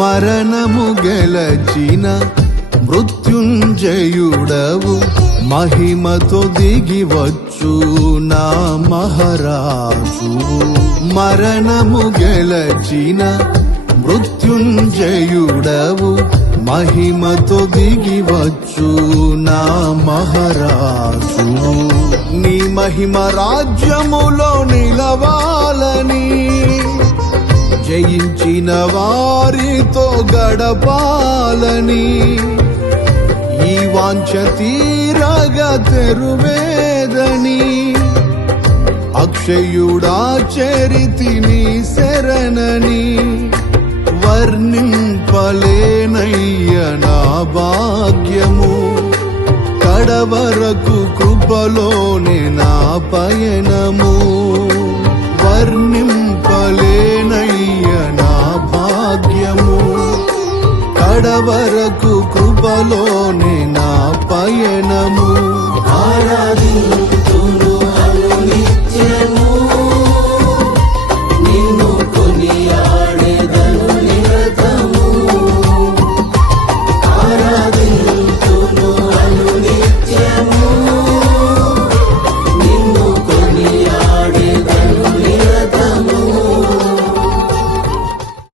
మరణము గెలచిన మృత్యుంజయుడవు మహిమతో దిగివచ్చు నా మహారాజు. మరణము గెలచిన మృత్యుంజయుడవు మహిమతో దిగివచ్చు నా మహారాజు. నీ మహిమ రాజ్యములో నిలవాలని జయించిన వారితో గడపాలని ఈ వాంఛ తీరగా తెరువేదని అక్షయుడా చరితిని శరణని వర్ణింపలేనయ్య నా భాగ్యము. కడవరకు కృపలోనే నా పయనము వర్ణింపలేనయ్య నా భాగ్యము. కడవరకు కృపలోనే నా పయనము.